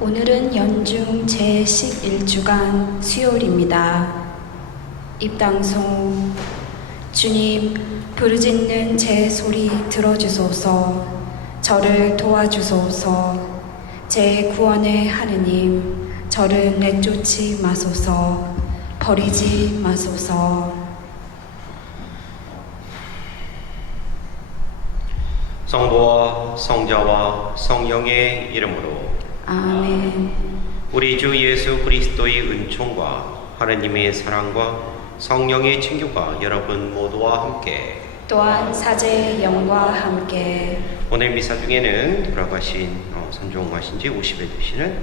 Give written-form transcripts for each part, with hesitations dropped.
오늘은 연중 제11주간 수요일입니다. 입당송. 주님, 부르짖는 제 소리 들어주소서. 저를 도와주소서. 제 구원의 하느님, 저를 내쫓지 마소서. 버리지 마소서. 성부와 성자와 성령의 이름으로 아멘. 우리 주 예수 그리스도의 은총과 하느님의 사랑과 성령의 친교가 여러분 모두와 함께 또한 사제의 영과 함께 오늘 미사 중에는 돌아가신 선종하신 지 50일 되시는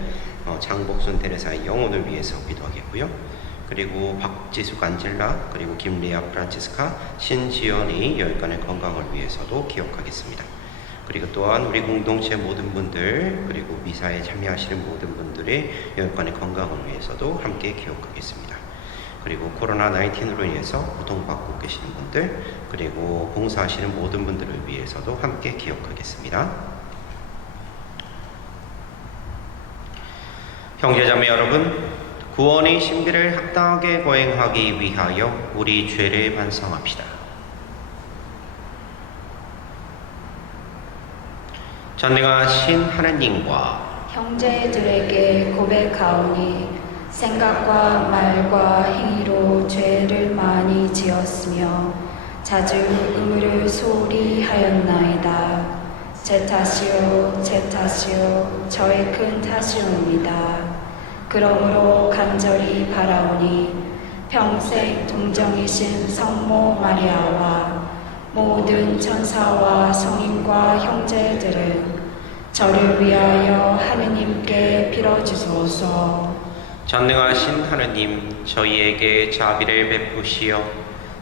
장복순 테레사의 영혼을 위해서 기도하겠고요. 그리고 박지숙 안젤라, 그리고 김리아 프란치스카, 신지연이 열간의 건강을 위해서도 기억하겠습니다. 그리고 또한 우리 공동체 모든 분들, 그리고 미사에 참여하시는 모든 분들의 열간의 건강을 위해서도 함께 기억하겠습니다. 그리고 코로나19으로 인해서 고통받고 계시는 분들, 그리고 봉사하시는 모든 분들을 위해서도 함께 기억하겠습니다. 형제자매 여러분, 구원의 신비를 합당하게 거행하기 위하여 우리 죄를 반성합시다. 전능하신 하느님과 형제들에게 고백하오니 생각과 말과 행위로 죄를 많이 지었으며 자주 의무를 소홀히 하였나이다. 제 탓이요 제 탓이요 저의 큰 탓이옵니다. 그러므로 간절히 바라오니 평생 동정이신 성모 마리아와 모든 천사와 성인과 형제들은 저를 위하여 하느님께 빌어주소서. 전능하신 하느님, 저희에게 자비를 베푸시어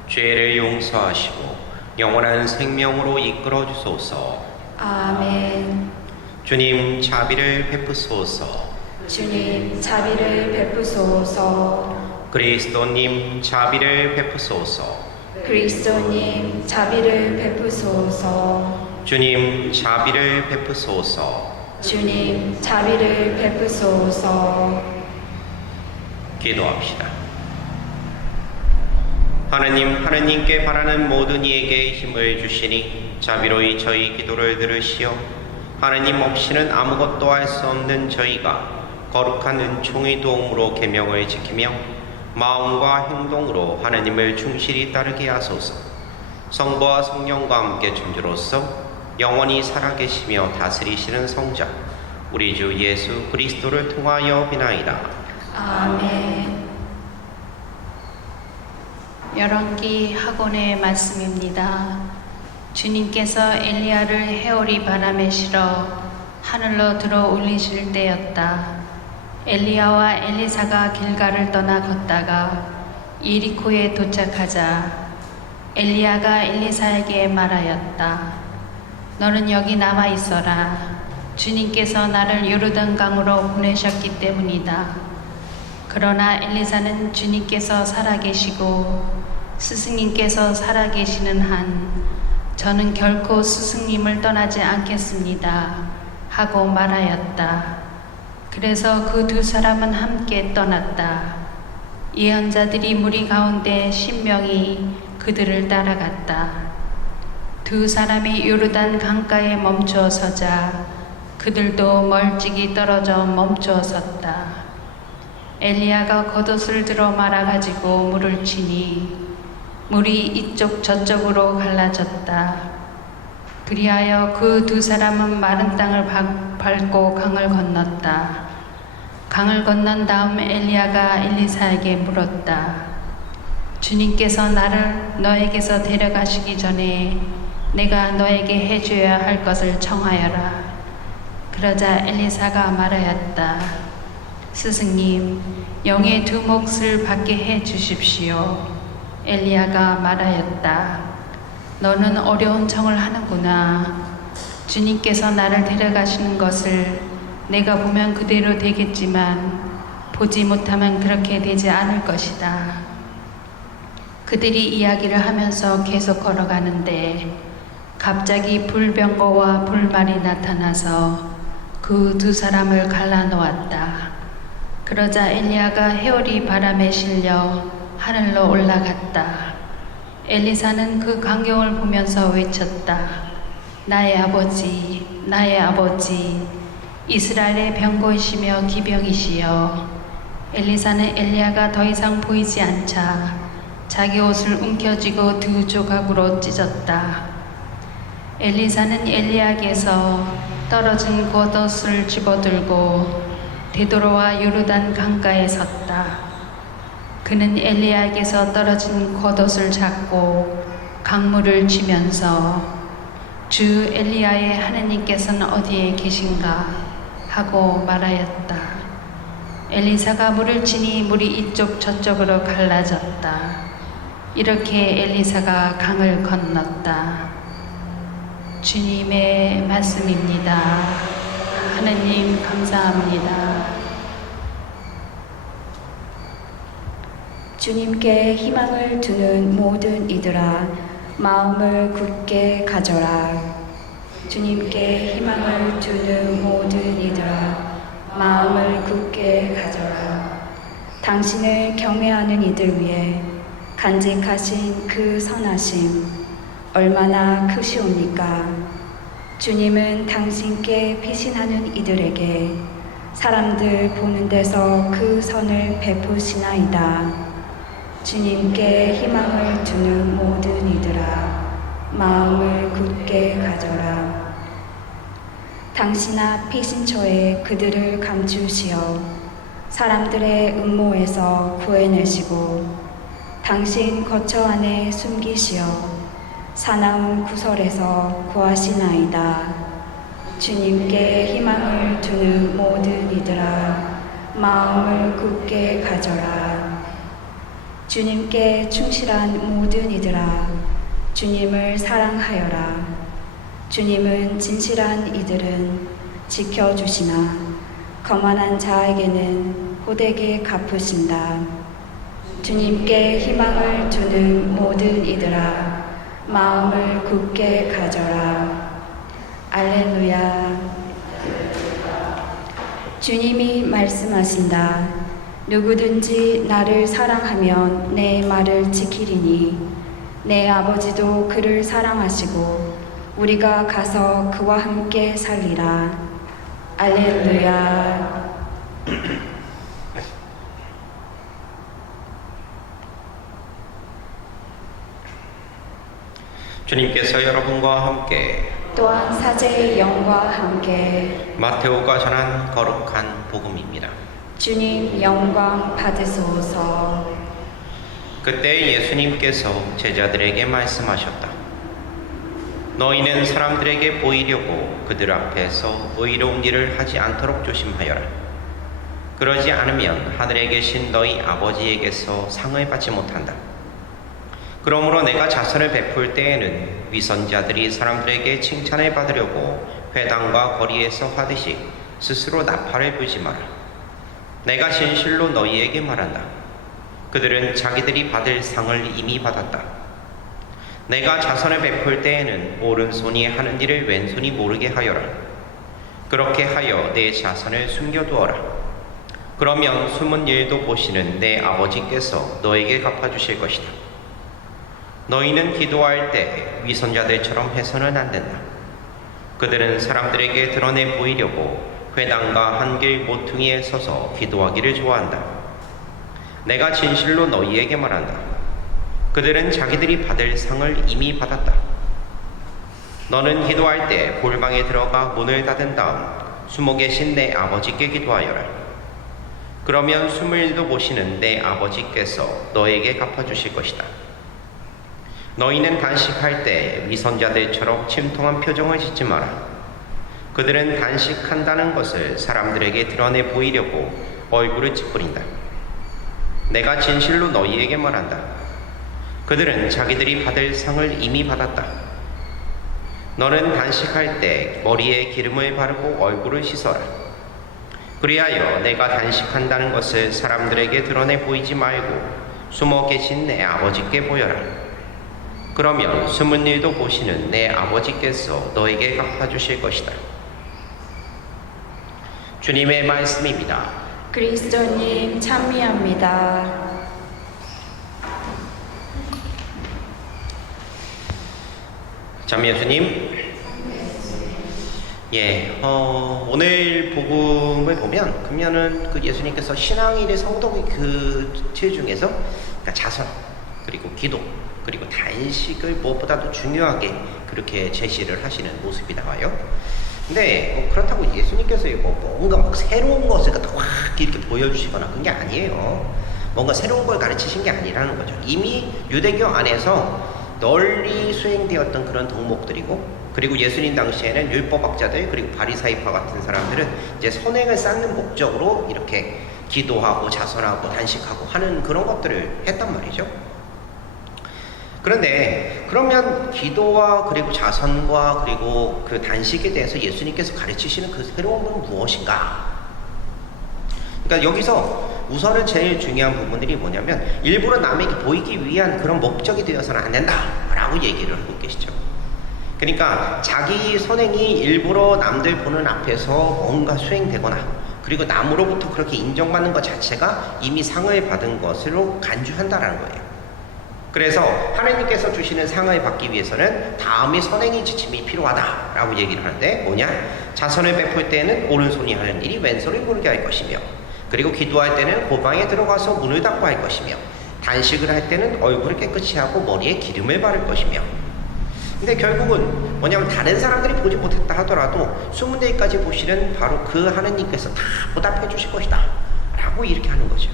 죄를 용서하시고 영원한 생명으로 이끌어 주소서. 아멘. 주님, 자비를 베푸소서. 주님, 자비를 베푸소서. 그리스도님, 자비를 베푸소서. 그리스도님, 자비를 베푸소서. 주님, 자비를 베푸소서. 주님, 자비를 베푸소서. 기도합시다. 하느님께 바라는 모든 이에게 힘을 주시니 자비로이 저희 기도를 들으시어 하느님 없이는 아무것도 할 수 없는 저희가 거룩한 은총의 도움으로 계명을 지키며 마음과 행동으로 하느님을 충실히 따르게 하소서. 성부와 성령과 함께 존재로서 영원히 살아계시며 다스리시는 성자 우리 주 예수 그리스도를 통하여 비나이다. 아멘. 열왕기 학원의 말씀입니다. 주님께서 엘리야를 해오리 바람에 실어 하늘로 들어 올리실 때였다. 엘리야와 엘리사가 길가를 떠나 걷다가 예리코에 도착하자 엘리야가 엘리사에게 말하였다. 너는 여기 남아 있어라. 주님께서 나를 요르단 강으로 보내셨기 때문이다. 그러나 엘리사는 주님께서 살아계시고 스승님께서 살아계시는 한 저는 결코 스승님을 떠나지 않겠습니다 하고 말하였다. 그래서 그 두 사람은 함께 떠났다. 예언자들이 무리 가운데 10명이 그들을 따라갔다. 두 사람이 요르단 강가에 멈추어 서자 그들도 멀찍이 떨어져 멈추어 섰다. 엘리야가 겉옷을 들어 말아가지고 물을 치니 물이 이쪽 저쪽으로 갈라졌다. 그리하여 그 두 사람은 마른 땅을 밟고 강을 건넜다. 강을 건넌 다음 엘리야가 엘리사에게 물었다. 주님께서 나를 너에게서 데려가시기 전에 내가 너에게 해줘야 할 것을 청하여라. 그러자 엘리사가 말하였다. 스승님, 영의 두 몫을 받게 해 주십시오. 엘리야가 말하였다. 너는 어려운 청을 하는구나. 주님께서 나를 데려가시는 것을 내가 보면 그대로 되겠지만 보지 못하면 그렇게 되지 않을 것이다. 그들이 이야기를 하면서 계속 걸어가는데 갑자기 불병거와 불말이 나타나서 그 두 사람을 갈라놓았다. 그러자 엘리야가 해오리 바람에 실려 하늘로 올라갔다. 엘리사는 그 광경을 보면서 외쳤다. 나의 아버지, 나의 아버지, 이스라엘의 병거이시며 기병이시여. 엘리사는 엘리야가 더 이상 보이지 않자 자기 옷을 움켜쥐고 두 조각으로 찢었다. 엘리사는 엘리야에게서 떨어진 겉옷을 집어들고 되돌아와 요르단 강가에 섰다. 그는 엘리야에게서 떨어진 겉옷을 잡고 강물을 치면서 주 엘리야의 하느님께서는 어디에 계신가 하고 말하였다. 엘리사가 물을 치니 물이 이쪽 저쪽으로 갈라졌다. 이렇게 엘리사가 강을 건넜다. 주님의 말씀입니다. 하느님 감사합니다. 주님께 희망을 두는 모든 이들아, 마음을 굳게 가져라. 주님께 희망을 두는 모든 이들아, 마음을 굳게 가져라. 당신을 경외하는 이들 위해 간직하신 그 선하심 얼마나 크시옵니까? 주님은 당신께 피신하는 이들에게 사람들 보는 데서 그 선을 베푸시나이다. 주님께 희망을 두는 모든 이들아, 마음을 굳게 가져라. 당신 앞 피신처에 그들을 감추시어 사람들의 음모에서 구해내시고 당신 거처 안에 숨기시어 사나운 구설에서 구하시나이다. 주님께 희망을 두는 모든 이들아, 마음을 굳게 가져라. 주님께 충실한 모든 이들아, 주님을 사랑하여라. 주님은 진실한 이들은 지켜주시나 거만한 자에게는 호되게 갚으신다. 주님께 희망을 두는 모든 이들아, 마음을 굳게 가져라. 알렐루야. 주님이 말씀하신다. 누구든지 나를 사랑하면 내 말을 지키리니 내 아버지도 그를 사랑하시고 우리가 가서 그와 함께 살리라. 알렐루야. 주님께서 여러분과 함께 또한 사제의 영과 함께 마테오가 전한 거룩한 복음입니다. 주님 영광 받으소서. 그때 예수님께서 제자들에게 말씀하셨다. 너희는 사람들에게 보이려고 그들 앞에서 의로운 일을 하지 않도록 조심하여라. 그러지 않으면 하늘에 계신 너희 아버지에게서 상을 받지 못한다. 그러므로 내가 자선을 베풀 때에는 위선자들이 사람들에게 칭찬을 받으려고 회당과 거리에서 하듯이 스스로 나팔을 불지 마라. 내가 진실로 너희에게 말한다. 그들은 자기들이 받을 상을 이미 받았다. 내가 자선을 베풀 때에는 오른손이 하는 일을 왼손이 모르게 하여라. 그렇게 하여 내 자선을 숨겨두어라. 그러면 숨은 일도 보시는 내 아버지께서 너에게 갚아주실 것이다. 너희는 기도할 때 위선자들처럼 해서는 안 된다. 그들은 사람들에게 드러내 보이려고 회당과 한길 모퉁이에 서서 기도하기를 좋아한다. 내가 진실로 너희에게 말한다. 그들은 자기들이 받을 상을 이미 받았다. 너는 기도할 때 골방에 들어가 문을 닫은 다음 숨어 계신 내 아버지께 기도하여라. 그러면 숨을 일도 보시는 내 아버지께서 너에게 갚아주실 것이다. 너희는 단식할 때 위선자들처럼 침통한 표정을 짓지 마라. 그들은 단식한다는 것을 사람들에게 드러내 보이려고 얼굴을 찌푸린다. 내가 진실로 너희에게 말한다. 그들은 자기들이 받을 상을 이미 받았다. 너는 단식할 때 머리에 기름을 바르고 얼굴을 씻어라. 그리하여 내가 단식한다는 것을 사람들에게 드러내 보이지 말고 숨어 계신 내 아버지께 보여라. 그러면 숨은 일도 보시는 내 아버지께서 너에게 갚아주실 것이다. 주님의 말씀입니다. 그리스도님 찬미합니다. 찬미의 주님. 오늘 복음을 보면 그 예수님께서 신앙인의 성도의 그 죄 중에서 그러니까 자선 그리고 기도 그리고 단식을 무엇보다도 중요하게 그렇게 제시를 하시는 모습이 나와요. 근데 그렇다고 예수님께서 뭔가 막 새로운 것을 갖다 확 이렇게 보여주시거나 그런 게 아니에요. 뭔가 새로운 걸 가르치신 게 아니라는 거죠. 이미 유대교 안에서 널리 수행되었던 그런 덕목들이고, 그리고 예수님 당시에는 율법학자들 그리고 바리사이파 같은 사람들은 이제 선행을 쌓는 목적으로 이렇게 기도하고 자선하고 단식하고 하는 그런 것들을 했단 말이죠. 그런데 그러면 기도와 그리고 자선과 그리고 그 단식에 대해서 예수님께서 가르치시는 그 새로운 건 무엇인가? 그러니까 여기서 우선은 제일 중요한 부분들이 뭐냐면 일부러 남에게 보이기 위한 그런 목적이 되어서는 안 된다라고 얘기를 하고 계시죠. 그러니까 자기 선행이 일부러 남들 보는 앞에서 뭔가 수행되거나 그리고 남으로부터 그렇게 인정받는 것 자체가 이미 상을 받은 것으로 간주한다라는 거예요. 그래서 하나님께서 주시는 상을 받기 위해서는 다음에 선행의 지침이 필요하다라고 얘기를 하는데 뭐냐? 자선을 베풀 때는 오른손이 하는 일이 왼손을 모르게 할 것이며, 그리고 기도할 때는 고방에 들어가서 문을 닫고 할 것이며, 단식을 할 때는 얼굴을 깨끗이 하고 머리에 기름을 바를 것이며. 근데 결국은 뭐냐면 다른 사람들이 보지 못했다 하더라도 수문대까지 보시는 바로 그 하느님께서 다 보답해 주실 것이다 라고 이렇게 하는 거죠.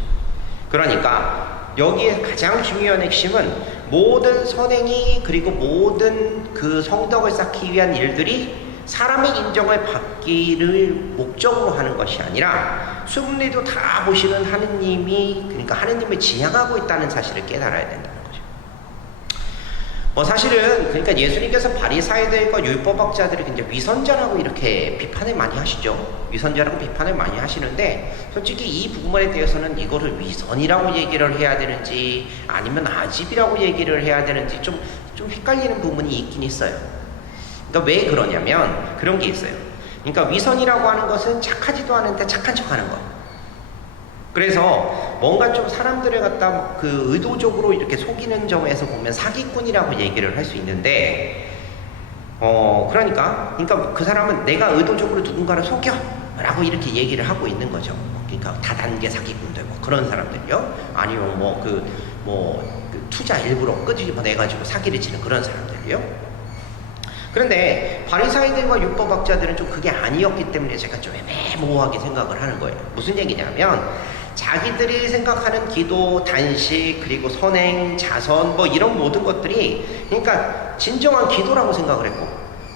그러니까 여기에 가장 중요한 핵심은 모든 선행이 그리고 모든 그 성덕을 쌓기 위한 일들이 사람의 인정을 받기를 목적으로 하는 것이 아니라 수문리도 다 보시는 하느님이, 그러니까 하느님을 지향하고 있다는 사실을 깨달아야 된다는 거죠. 사실은 그러니까 예수님께서 바리사이들과 율법학자들을 이제 위선자라고 이렇게 비판을 많이 하시죠. 위선자라고 비판을 많이 하시는데 솔직히 이 부분에 대해서는 이거를 위선이라고 얘기를 해야 되는지 아니면 아집이라고 얘기를 해야 되는지 좀 헷갈리는 부분이 있긴 있어요. 그러니까 왜 그러냐면 그런 게 있어요. 그러니까 위선이라고 하는 것은 착하지도 않은데 착한 척하는 거. 그래서 뭔가 좀 사람들을 갖다 그 의도적으로 이렇게 속이는 점에서 보면 사기꾼이라고 얘기를 할 수 있는데, 그러니까 그 사람은 내가 의도적으로 누군가를 속여 라고 이렇게 얘기를 하고 있는 거죠. 그러니까 다단계 사기꾼들 그런 사람들이요. 아니면 그 투자 일부러 끄집어내가지고 사기를 치는 그런 사람들이요. 그런데 바리사이들과 율법학자들은 좀 그게 아니었기 때문에 제가 좀 애매모호하게 생각을 하는 거예요. 무슨 얘기냐면 자기들이 생각하는 기도, 단식, 그리고 선행, 자선 이런 모든 것들이 그러니까 진정한 기도라고 생각을 했고,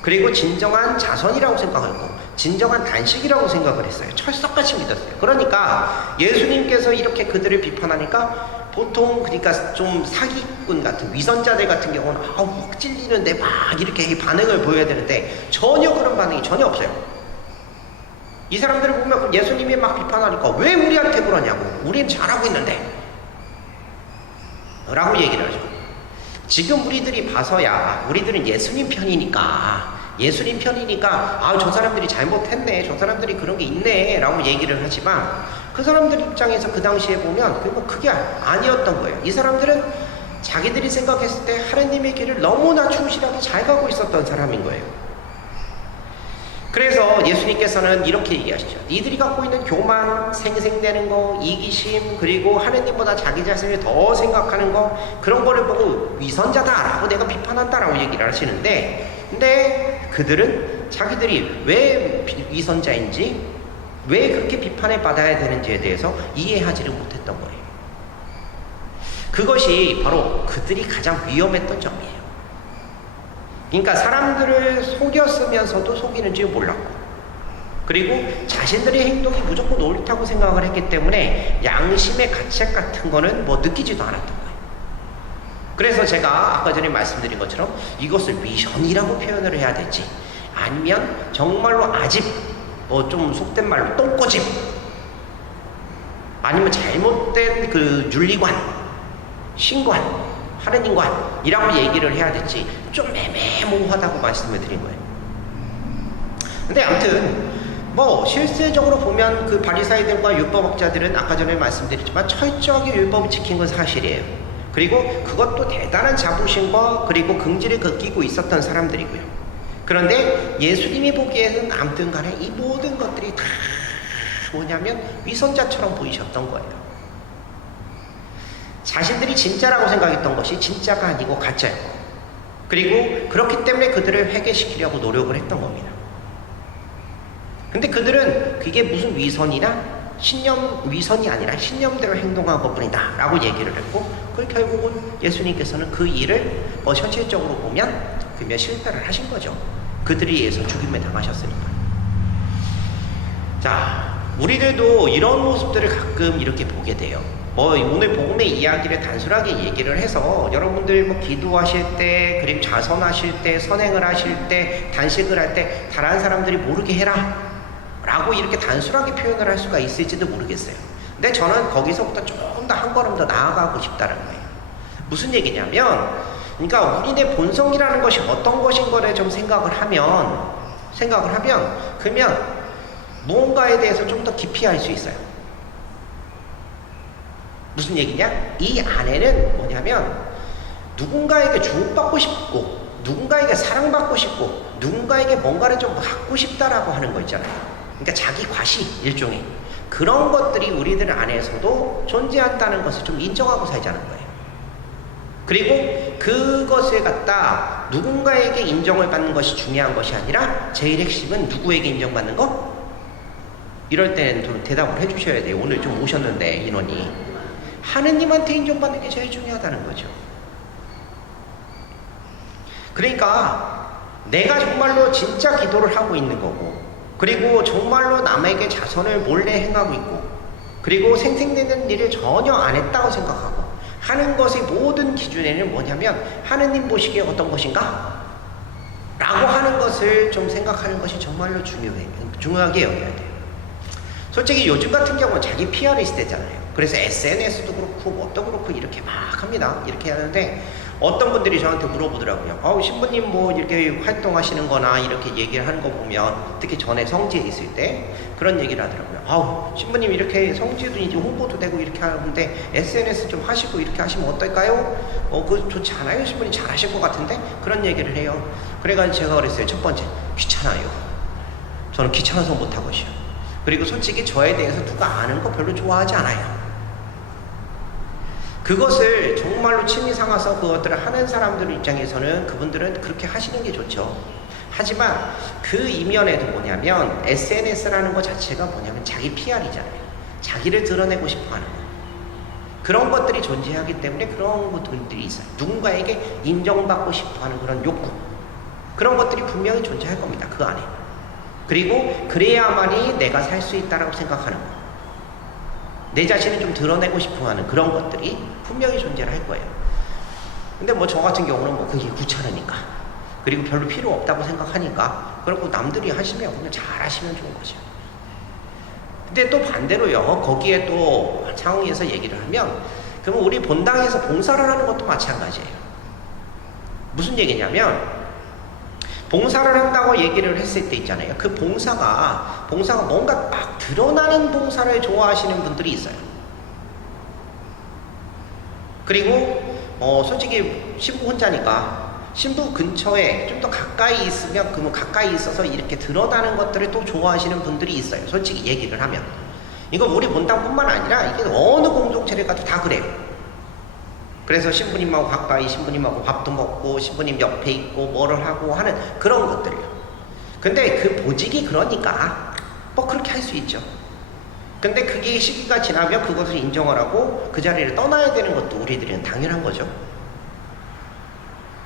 그리고 진정한 자선이라고 생각을 했고, 진정한 단식이라고 생각을 했어요. 철석같이 믿었어요. 그러니까 예수님께서 이렇게 그들을 비판하니까 보통 그러니까 좀 사기꾼 같은 위선자들 같은 경우는 막 찔리는데 막 이렇게 반응을 보여야 되는데 전혀 그런 반응이 전혀 없어요. 이 사람들을 보면 예수님이 막 비판하니까 왜 우리한테 그러냐고, 우린 잘하고 있는데 라고 얘기를 하죠. 지금 우리들이 봐서야 우리들은 예수님 편이니까 저 사람들이 잘못했네, 저 사람들이 그런 게 있네 라고 얘기를 하지만 그 사람들 입장에서 그 당시에 보면 그게 아니었던 거예요. 이 사람들은 자기들이 생각했을 때 하나님의 길을 너무나 충실하게 잘 가고 있었던 사람인 거예요. 그래서 예수님께서는 이렇게 얘기하시죠. 니들이 갖고 있는 교만, 생생되는 거, 이기심, 그리고 하나님보다 자기 자신을 더 생각하는 거, 그런 거를 보고 위선자다라고 내가 비판한다라고 얘기를 하시는데, 근데 그들은 자기들이 왜 위선자인지, 왜 그렇게 비판을 받아야 되는지에 대해서 이해하지를 못했던 거예요. 그것이 바로 그들이 가장 위험했던 점이에요. 그러니까 사람들을 속였으면서도 속이는 줄 몰랐고, 그리고 자신들의 행동이 무조건 옳다고 생각을 했기 때문에 양심의 가책 같은 거는 느끼지도 않았던 거예요. 그래서 제가 아까 전에 말씀드린 것처럼 이것을 위선이라고 표현을 해야 될지, 아니면 정말로 아집, 좀 속된 말로 똥꼬집, 아니면 잘못된 그 윤리관, 신관, 하느님관이라고 얘기를 해야 될지 좀 애매모호하다고 말씀을 드린 거예요. 근데 아무튼 뭐 실질적으로 보면 그 바리사이들과 율법학자들은 아까 전에 말씀드렸지만 철저하게 율법을 지킨 건 사실이에요. 그리고 그것도 대단한 자부심과 그리고 긍지를 느끼고 있었던 사람들이고요. 그런데 예수님이 보기에는 아무튼 간에 이 모든 것들이 다 뭐냐면 위선자처럼 보이셨던 거예요. 자신들이 진짜라고 생각했던 것이 진짜가 아니고 가짜였고, 그리고 그렇기 때문에 그들을 회개시키려고 노력을 했던 겁니다. 근데 그들은 그게 무슨 위선이 아니라 신념대로 행동한 것 뿐이다 라고 얘기를 했고, 그 결국은 예수님께서는 그 일을 현실적으로 보면 그냥 실패를 하신 거죠. 그들에 의해서 죽임을 당하셨으니까. 자, 우리들도 이런 모습들을 가끔 이렇게 보게 돼요. 오늘 복음의 이야기를 단순하게 얘기를 해서 여러분들 기도하실 때, 그리고 자선하실 때, 선행을 하실 때, 단식을 할 때 다른 사람들이 모르게 해라 라고 이렇게 단순하게 표현을 할 수가 있을지도 모르겠어요. 근데 저는 거기서부터 조금 더 한 걸음 더 나아가고 싶다는 거예요. 무슨 얘기냐면, 그러니까 우리의 본성이라는 것이 어떤 것인 거를 좀 생각을 하면 그러면 무언가에 대해서 좀 더 깊이 알 수 있어요. 무슨 얘기냐? 이 안에는 뭐냐면 누군가에게 주목받고 싶고, 누군가에게 사랑받고 싶고, 누군가에게 뭔가를 좀 갖고 싶다라고 하는 거 있잖아요. 그러니까 자기 과시 일종의 그런 것들이 우리들 안에서도 존재한다는 것을 좀 인정하고 살자는 거예요. 그리고 그것을 갖다 누군가에게 인정을 받는 것이 중요한 것이 아니라 제일 핵심은 누구에게 인정받는 거? 이럴 때는 좀 대답을 해주셔야 돼요. 오늘 좀 오셨는데 인원이 하느님한테 인정받는 게 제일 중요하다는 거죠. 그러니까 내가 정말로 진짜 기도를 하고 있는 거고, 그리고 정말로 남에게 자선을 몰래 행하고 있고, 그리고 생생되는 일을 전혀 안 했다고 생각하고 하는 것의 모든 기준에는 뭐냐면 하느님 보시기에 어떤 것인가? 라고 하는 것을 좀 생각하는 것이 정말로 중요하게 여겨야 돼요. 솔직히 요즘 같은 경우는 자기 PR이 시대잖아요. 그래서 SNS도 그렇고 뭣도 그렇고 이렇게 막 합니다. 이렇게 하는데 어떤 분들이 저한테 물어보더라고요. 신부님 이렇게 활동하시는 거나 이렇게 얘기를 하는 거 보면, 특히 전에 성지에 있을 때 그런 얘기를 하더라고요. 신부님 이렇게 성지에도 이제 홍보도 되고 이렇게 하는데 SNS 좀 하시고 이렇게 하시면 어떨까요? 그거 좋지 않아요? 신부님 잘하실 것 같은데? 그런 얘기를 해요. 그래가지고 제가 그랬어요. 첫 번째, 귀찮아요. 저는 귀찮아서 못하고요. 그리고 솔직히 저에 대해서 누가 아는 거 별로 좋아하지 않아요. 그것을 정말로 침이 상해서 그것들을 하는 사람들 입장에서는 그분들은 그렇게 하시는 게 좋죠. 하지만 그 이면에도 뭐냐면 SNS라는 것 자체가 뭐냐면 자기 PR이잖아요. 자기를 드러내고 싶어 하는 거. 그런 것들이 존재하기 때문에 그런 것들이 있어요. 누군가에게 인정받고 싶어 하는 그런 욕구. 그런 것들이 분명히 존재할 겁니다. 그 안에. 그리고 그래야만이 내가 살 수 있다라고 생각하는 거. 내 자신을 좀 드러내고 싶어 하는 그런 것들이 분명히 존재를 할 거예요. 근데 저 같은 경우는 그게 귀찮으니까, 그리고 별로 필요 없다고 생각하니까, 그렇고 남들이 하시면 그냥 잘 하시면 좋은 거죠. 근데 또 반대로요, 거기에 또 상황에서 얘기를 하면, 그러면 우리 본당에서 봉사를 하는 것도 마찬가지예요. 무슨 얘기냐면, 봉사를 한다고 얘기를 했을 때 있잖아요. 그 봉사가 뭔가 막 드러나는 봉사를 좋아하시는 분들이 있어요. 그리고 솔직히 신부 혼자니까 신부 근처에 좀 더 가까이 있으면 그러면 가까이 있어서 이렇게 드러나는 것들을 또 좋아하시는 분들이 있어요. 솔직히 얘기를 하면. 이거 우리 본당뿐만 아니라 이게 어느 공동체를 가도 다 그래요. 그래서 신부님하고 가까이, 신부님하고 밥도 먹고, 신부님 옆에 있고, 뭐를 하고 하는 그런 것들이요. 근데 그 보직이 그러니까 그렇게 할 수 있죠. 근데 그게 시기가 지나면 그것을 인정을 하고 그 자리를 떠나야 되는 것도 우리들은 당연한 거죠.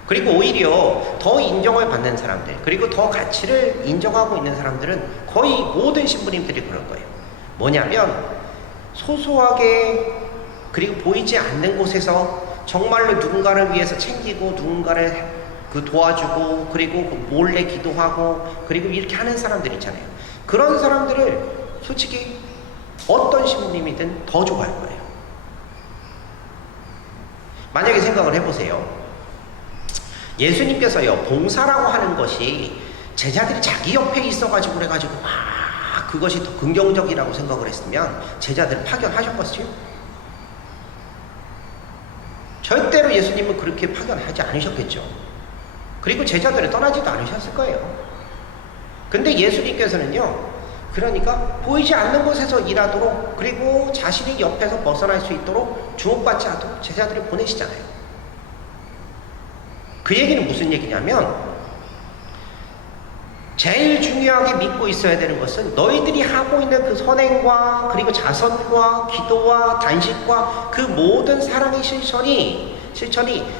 그리고 오히려 더 인정을 받는 사람들, 그리고 더 가치를 인정하고 있는 사람들은 거의 모든 신부님들이 그런 거예요. 뭐냐면 소소하게, 그리고 보이지 않는 곳에서 정말로 누군가를 위해서 챙기고, 누군가를 도와주고, 그리고 몰래 기도하고, 그리고 이렇게 하는 사람들 있잖아요. 그런 사람들을 솔직히 어떤 신부님이든 더 좋아할 거예요. 만약에 생각을 해보세요. 예수님께서요, 봉사라고 하는 것이 제자들이 자기 옆에 있어가지고 그래가지고 막 그것이 더 긍정적이라고 생각을 했으면 제자들을 파견하셨겠어요? 절대로 예수님은 그렇게 파견하지 않으셨겠죠. 그리고 제자들을 떠나지도 않으셨을 거예요. 근데 예수님께서는요, 그러니까 보이지 않는 곳에서 일하도록, 그리고 자신이 옆에서 벗어날 수 있도록 주목받지 않도록 제자들을 보내시잖아요. 그 얘기는 무슨 얘기냐면, 제일 중요하게 믿고 있어야 되는 것은 너희들이 하고 있는 그 선행과 그리고 자선과 기도와 단식과 그 모든 사랑의 실천이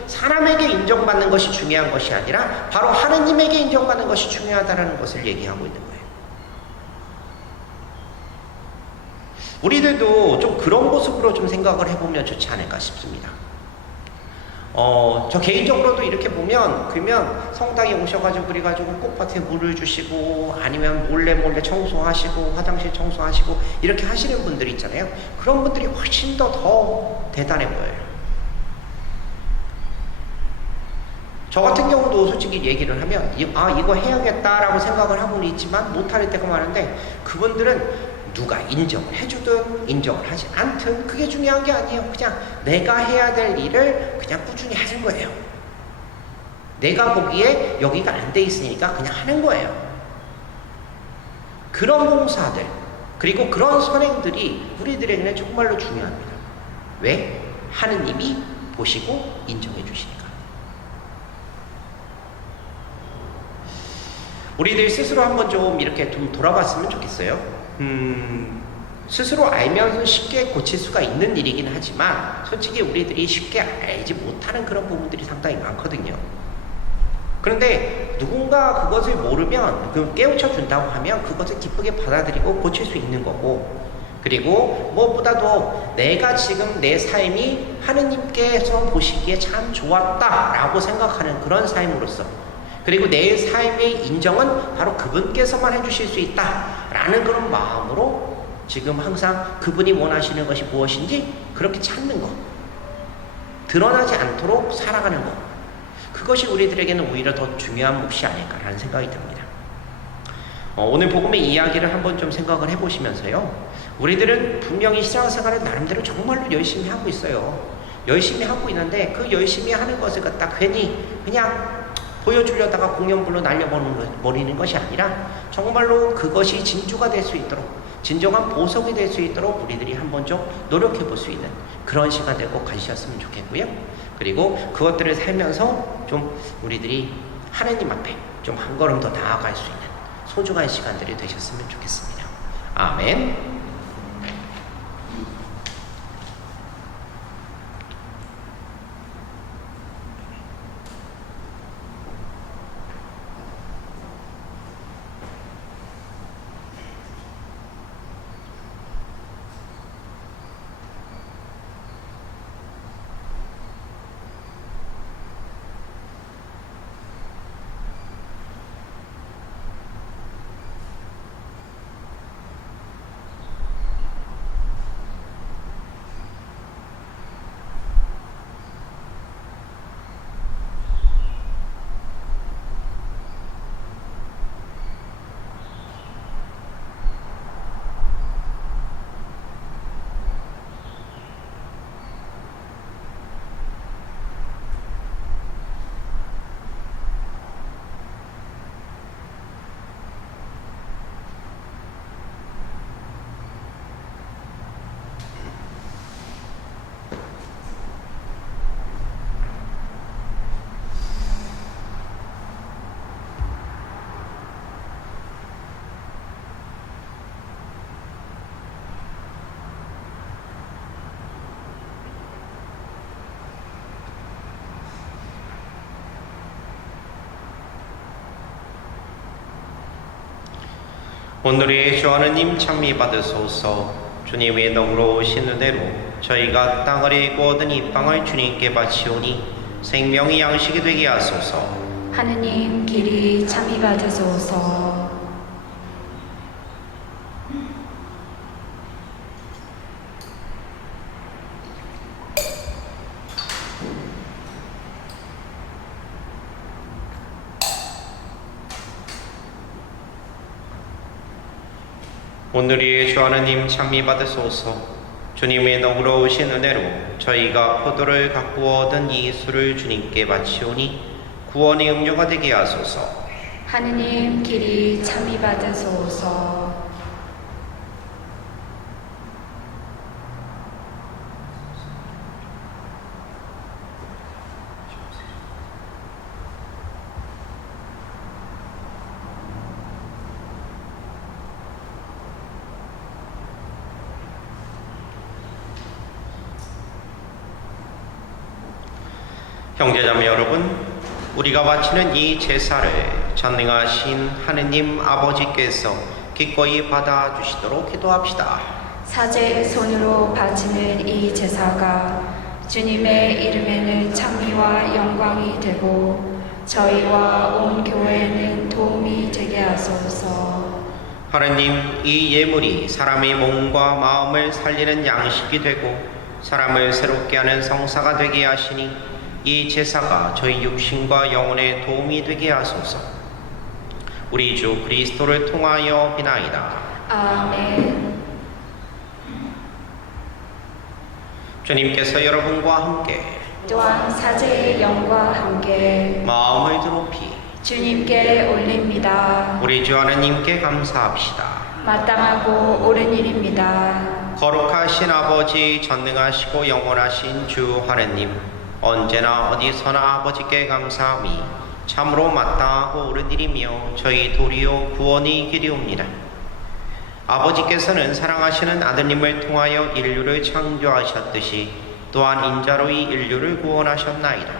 사람에게 인정받는 것이 중요한 것이 아니라 바로 하느님에게 인정받는 것이 중요하다는 것을 얘기하고 있는 거예요. 우리들도 좀 그런 모습으로 좀 생각을 해보면 좋지 않을까 싶습니다. 저 개인적으로도 이렇게 보면, 그러면 성당에 오셔가지고 그래가지고 꽃밭에 물을 주시고, 아니면 몰래 청소하시고, 화장실 청소하시고, 이렇게 하시는 분들이 있잖아요. 그런 분들이 훨씬 더 대단해 보여요. 저 같은 경우도 솔직히 얘기를 하면, 이거 해야겠다라고 생각을 하고는 있지만, 못할 때가 많은데, 그분들은 누가 인정을 해주든 인정을 하지 않든 그게 중요한 게 아니에요. 그냥 내가 해야 될 일을 그냥 꾸준히 하는 거예요. 내가 보기에 여기가 안 돼 있으니까 그냥 하는 거예요. 그런 봉사들, 그리고 그런 선행들이 우리들에게는 정말로 중요합니다. 왜? 하느님이 보시고 인정해 주시니까. 우리들 스스로 한번 좀 이렇게 좀 돌아봤으면 좋겠어요. 스스로 알면서 쉽게 고칠 수가 있는 일이긴 하지만 솔직히 우리들이 쉽게 알지 못하는 그런 부분들이 상당히 많거든요. 그런데 누군가 그것을 모르면 깨우쳐 준다고 하면 그것을 기쁘게 받아들이고 고칠 수 있는 거고, 그리고 무엇보다도 내가 지금 내 삶이 하느님께서 보시기에 참 좋았다라고 생각하는 그런 삶으로서, 그리고 내 삶의 인정은 바로 그분께서만 해주실 수 있다라는 그런 마음으로 지금 항상 그분이 원하시는 것이 무엇인지 그렇게 찾는 것, 드러나지 않도록 살아가는 것, 그것이 우리들에게는 오히려 더 중요한 몫이 아닐까라는 생각이 듭니다. 오늘 복음의 이야기를 한번 좀 생각을 해보시면서요, 우리들은 분명히 신앙생활을 나름대로 정말로 열심히 하고 있어요. 열심히 하고 있는데 그 열심히 하는 것을 갖다 괜히 그냥 보여주려다가 공연불로 날려버리는 것이 아니라 정말로 그것이 진주가 될 수 있도록, 진정한 보석이 될 수 있도록 우리들이 한번 좀 노력해 볼 수 있는 그런 시간들 꼭 가지셨으면 좋겠고요. 그리고 그것들을 살면서 좀 우리들이 하느님 앞에 좀 한 걸음 더 나아갈 수 있는 소중한 시간들이 되셨으면 좋겠습니다. 아멘. 오늘의 주 하느님 찬미 받으소서. 주님의 너그러우신 은혜로 저희가 땅을 잃고 얻은 이 빵을 주님께 바치오니 생명의 양식이 되게 하소서. 하느님 길이 참이 받으소서. 오늘의 주 하나님 찬미 받으소서. 주님의 너그러우신 은혜로 저희가 포도를 가꾸어 얻은 이 술을 주님께 바치오니 구원의 음료가 되게 하소서. 하느님 길이 참이 받으소서. 형제자매 여러분, 우리가 바치는 이 제사를 전능하신 하느님 아버지께서 기꺼이 받아주시도록 기도합시다. 사제의 손으로 바치는 이 제사가 주님의 이름에는 찬미와 영광이 되고 저희와 온 교회에는 도움이 되게 하소서. 하느님, 이 예물이 사람의 몸과 마음을 살리는 양식이 되고 사람을 새롭게 하는 성사가 되게 하시니 이 제사가 저희 육신과 영혼에 도움이 되게 하소서. 우리 주 그리스도를 통하여 비나이다. 아멘. 주님께서 여러분과 함께 또한 사제의 영과 함께 마음을 드높이 주님께 올립니다. 우리 주 하느님께 감사합시다. 마땅하고 옳은 일입니다. 거룩하신 아버지, 전능하시고 영원하신 주 하느님, 언제나 어디서나 아버지께 감사함이 참으로 마땅하고 옳은 일이며 저희 도리어 구원의 길이옵니다. 아버지께서는 사랑하시는 아드님을 통하여 인류를 창조하셨듯이 또한 인자로 이 인류를 구원하셨나이다.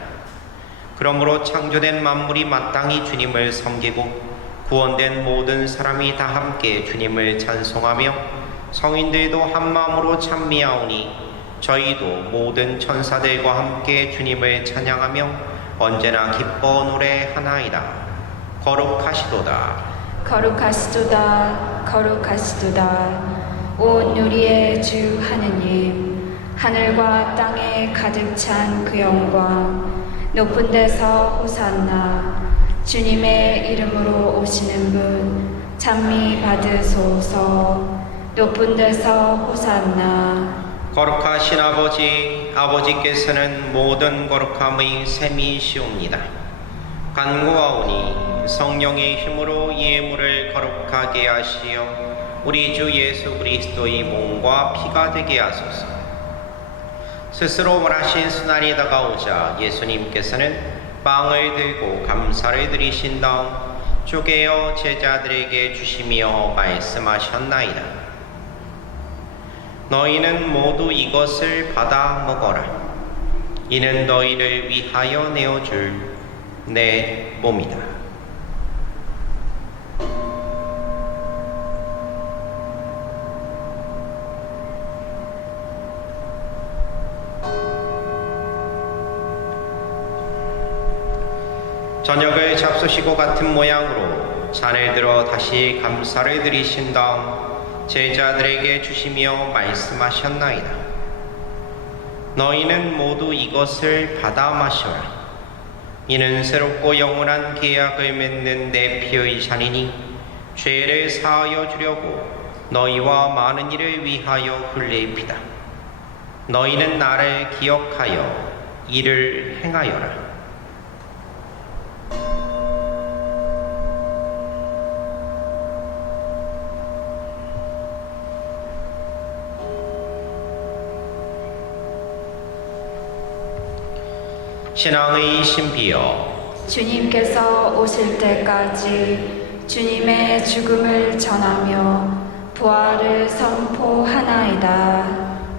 그러므로 창조된 만물이 마땅히 주님을 섬기고 구원된 모든 사람이 다 함께 주님을 찬송하며 성인들도 한 마음으로 찬미하오니 저희도 모든 천사들과 함께 주님을 찬양하며 언제나 기뻐 노래하나이다. 거룩하시도다. 거룩하시도다. 거룩하시도다. 온 누리의 주 하느님, 하늘과 땅에 가득 찬 그 영광, 높은 데서 호산나. 주님의 이름으로 오시는 분 찬미 받으소서. 높은 데서 호산나. 거룩하신 아버지, 아버지께서는 모든 거룩함의 셈이시옵니다. 간구하오니 성령의 힘으로 이 예물을 거룩하게 하시어 우리 주 예수 그리스도의 몸과 피가 되게 하소서. 스스로 원하신 순환이 다가오자 예수님께서는 빵을 들고 감사를 드리신 다음 쪼개어 제자들에게 주시며 말씀하셨나이다. 너희는 모두 이것을 받아 먹어라. 이는 너희를 위하여 내어줄 내 몸이다. 저녁을 잡수시고 같은 모양으로 잔을 들어 다시 감사를 드리신 다음 제자들에게 주시며 말씀하셨나이다. 너희는 모두 이것을 받아 마셔라. 이는 새롭고 영원한 계약을 맺는 내 피의 잔이니 죄를 사하여 주려고 너희와 많은 이를 위하여 흘릴 피다. 너희는 나를 기억하여 이를 행하여라. 신앙의 신비여, 주님께서 오실 때까지 주님의 죽음을 전하며 부활을 선포하나이다.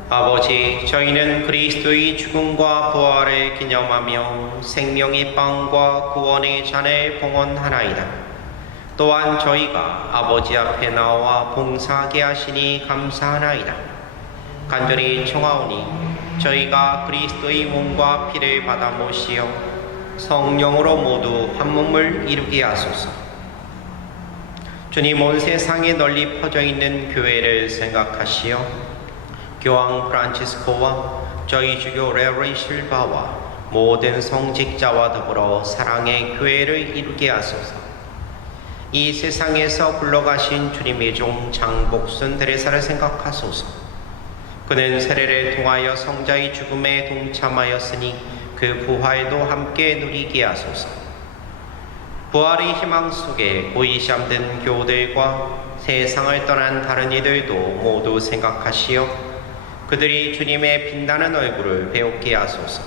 아버지, 저희는 그리스도의 죽음과 부활을 기념하며 생명의 빵과 구원의 잔을 봉헌하나이다. 또한 저희가 아버지 앞에 나와 봉사하게 하시니 감사하나이다. 간절히 청하오니 저희가 그리스도의 몸과 피를 받아 모시어 성령으로 모두 한 몸을 이루게 하소서. 주님, 온 세상에 널리 퍼져 있는 교회를 생각하시어 교황 프란치스코와 저희 주교 레리 실바와 모든 성직자와 더불어 사랑의 교회를 이루게 하소서. 이 세상에서 굴러가신 주님의 종 장복순 데레사를 생각하소서. 그는 세례를 통하여 성자의 죽음에 동참하였으니 그 부활도 함께 누리게 하소서. 부활의 희망 속에 고이 잠든 교우들과 세상을 떠난 다른 이들도 모두 생각하시어 그들이 주님의 빛나는 얼굴을 배우게 하소서.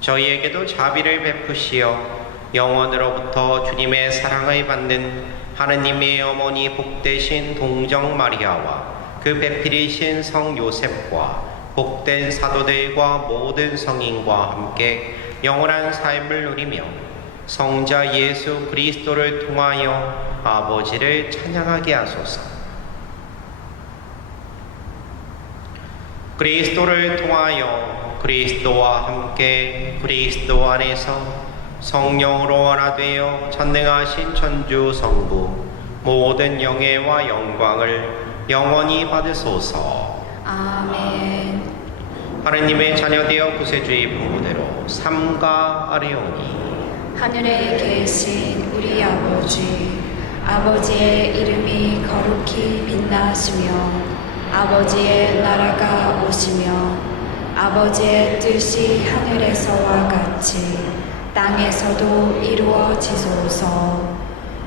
저희에게도 자비를 베푸시어 영원으로부터 주님의 사랑을 받는 하느님의 어머니 복되신 동정 마리아와 그 배필이신 성 요셉과 복된 사도들과 모든 성인과 함께 영원한 삶을 누리며 성자 예수 그리스도를 통하여 아버지를 찬양하게 하소서. 그리스도를 통하여 그리스도와 함께 그리스도 안에서 성령으로 하나 되어 전능하신 천주 성부 모든 영예와 영광을 영원히 받으소서. 아멘. 하느님의 자녀되어 구세주의 분부대로 삼가 아뢰오니 하늘에 계신 우리 아버지, 아버지의 이름이 거룩히 빛나시며 아버지의 나라가 오시며 아버지의 뜻이 하늘에서와 같이 땅에서도 이루어지소서.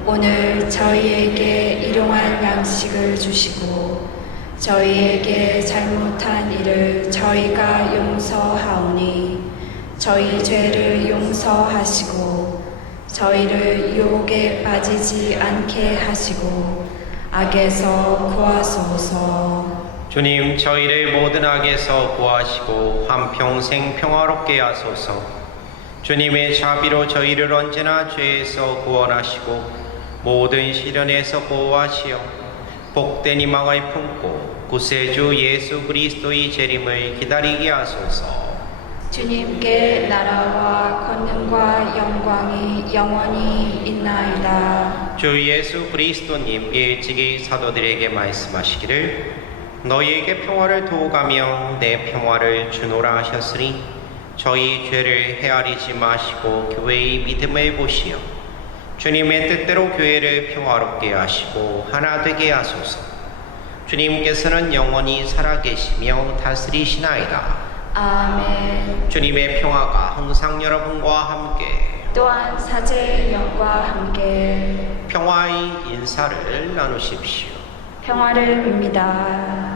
오늘 저희에게 일용할 양식을 주시고 저희에게 잘못한 일을 저희가 용서하오니 저희 죄를 용서하시고 저희를 유혹에 빠지지 않게 하시고 악에서 구하소서. 주님, 저희를 모든 악에서 구하시고 한평생 평화롭게 하소서. 주님의 자비로 저희를 언제나 죄에서 구원하시고 모든 시련에서 보호하시어 복된 희망을 품고 구세주 예수 그리스도의 재림을 기다리게 하소서. 주님께 나라와 권능과 영광이 영원히 있나이다. 주 예수 그리스도님 일찍이 사도들에게 말씀하시기를 너희에게 평화를 두어가며 내 평화를 주노라 하셨으니 저희 죄를 헤아리지 마시고 교회의 믿음을 보시어 주님의 뜻대로 교회를 평화롭게 하시고 하나 되게 하소서. 주님께서는 영원히 살아계시며 다스리시나이다. 아멘. 주님의 평화가 항상 여러분과 함께 또한 사제의 영과 함께 평화의 인사를 나누십시오. 평화를 빕니다.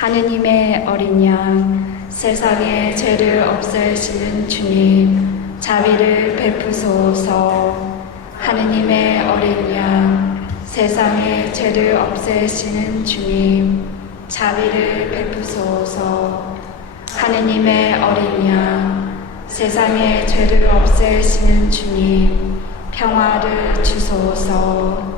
하느님의 어린 양, 세상의 죄를 없애시는 주님, 자비를 베푸소서. 하느님의 어린 양, 세상의 죄를 없애시는 주님, 자비를 베푸소서. 하느님의 어린 양, 세상의 죄를 없애시는 주님, 평화를 주소서.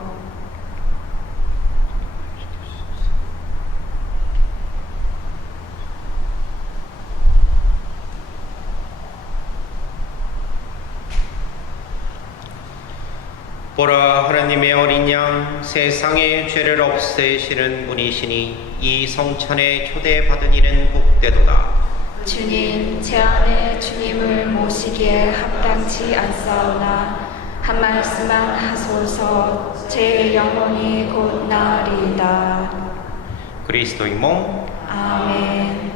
보라, 하나님의 어린 양, 세상의 죄를 없애시는 분이시니 이 성찬에 초대받은 이는 복되도다. 주님, 제 안에 주님을 모시기에 합당치 않사오나 한 말씀만 하소서. 제 영혼이 곧 나으리이다. 그리스도의 몸, 아멘.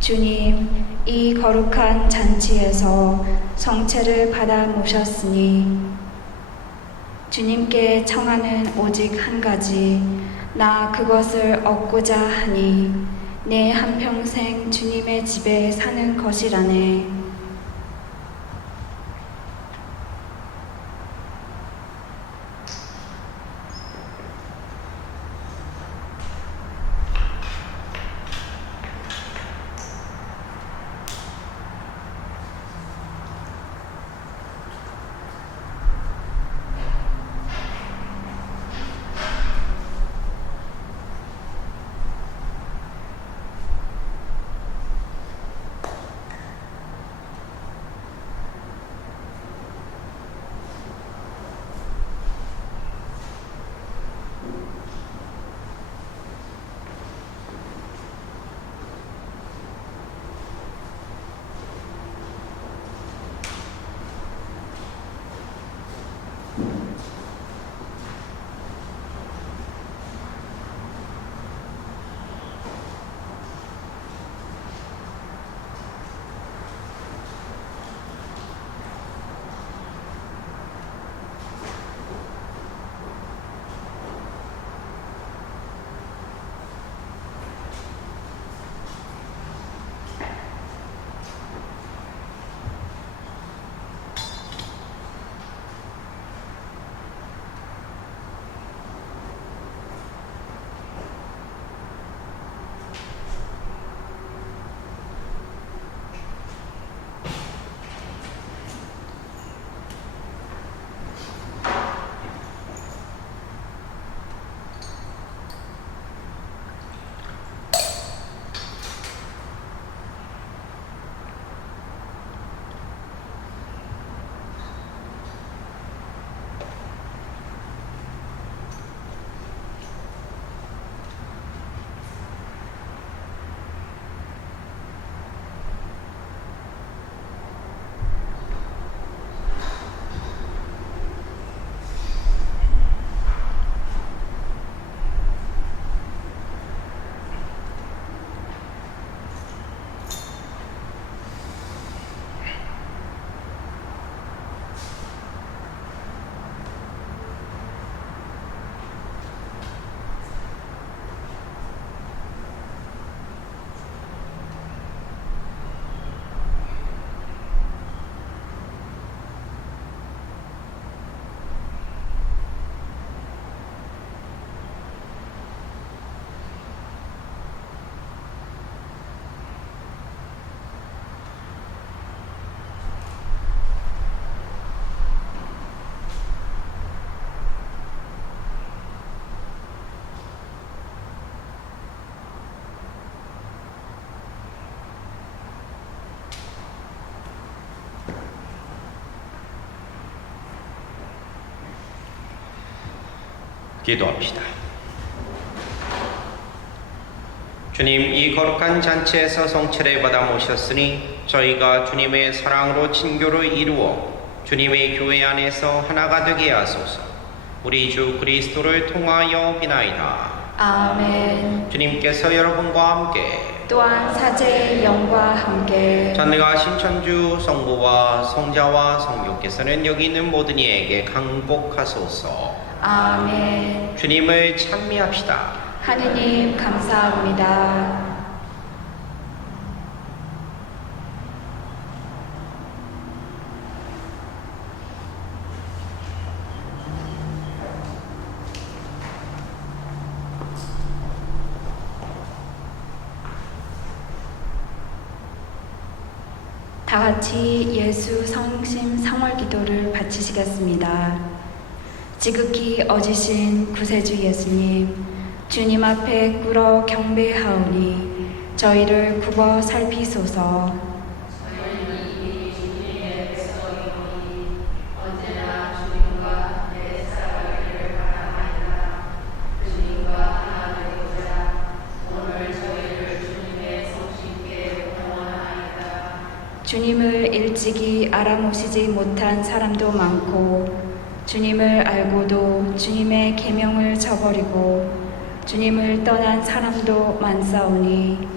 주님, 이 거룩한 잔치에서 성체를 받아 모셨으니 주님께 청하는 오직 한 가지, 나 그것을 얻고자 하니 내 한평생 주님의 집에 사는 것이라네. 기도합시다. 주님, 이 거룩한 잔치에서 성체를 받아 모셨으니 저희가 주님의 사랑으로 친교를 이루어 주님의 교회 안에서 하나가 되게 하소서. 우리 주 그리스도를 통하여 비나이다. 아멘. 주님께서 여러분과 함께 또한 사제의 영과 함께 전능하신 천주 성부와 성자와 성령께서는 여기 있는 모든 이에게 강복하소서. 아멘. 주님을 찬미합시다. 하느님 감사합니다. 다 같이 예수 성심 성월 기도를 바치시겠습니다. 지극히 어지신 구세주 예수님, 주님 앞에 꿇어 경배하오니 저희를 굽어 살피소서. 주님을 일찍이 알아모시지 못한 사람도 많고 주님을 알고도 주님의 계명을 저버리고 주님을 떠난 사람도 많사오니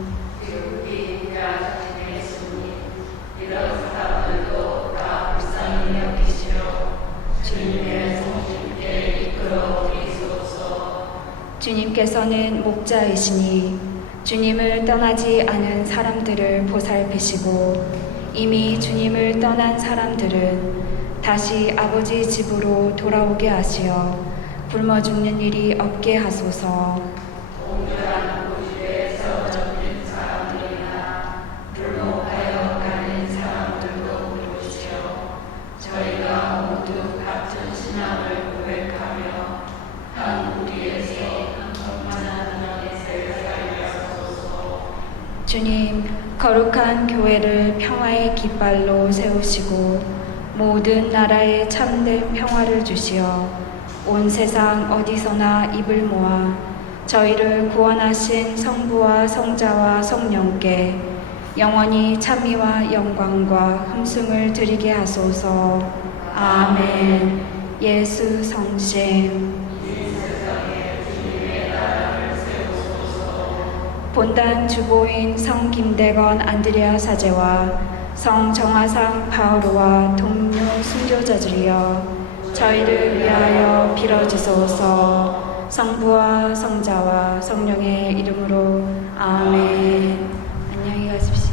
주님께서는 목자이시니 주님을 떠나지 않은 사람들을 보살피시고 이미 주님을 떠난 사람들은 다시 아버지 집으로 돌아오게 하시어 굶어 죽는 일이 없게 하소서. 주님, 거룩한 교회를 평화의 깃발로 세우시고 모든 나라에 참된 평화를 주시어 온 세상 어디서나 입을 모아 저희를 구원하신 성부와 성자와 성령께 영원히 찬미와 영광과 함승을 드리게 하소서. 아멘. 예수 성심. 본단 주보인 성 김대건 안드레아 사제와 성 정화상 바오로와 동료 순교자들이여 저희를 위하여 빌어주소서. 성부와 성자와 성령의 이름으로 아멘.